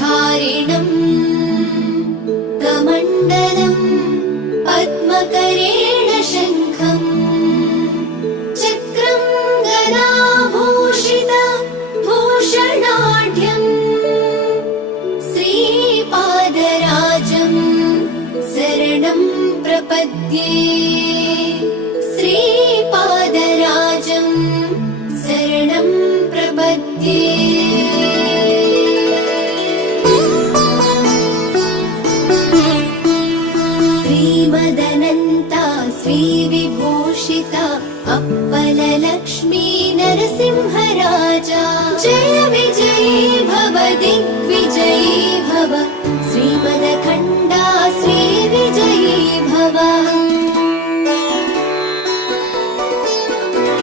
धारिणम् कमण्डलम् पद्मकरेण शङ्खम् चक्रं गदाभूषित भूषणाढ्यम् श्रीपादराजं शरणं प्रपद्ये श्रीपादराजं शरणं प्रपद्ये श्रीमदनन्ता श्रीविभूषिता अप्पललक्ष्मी नरसिंहराजा जय विजयी भव दिग्विजयी भव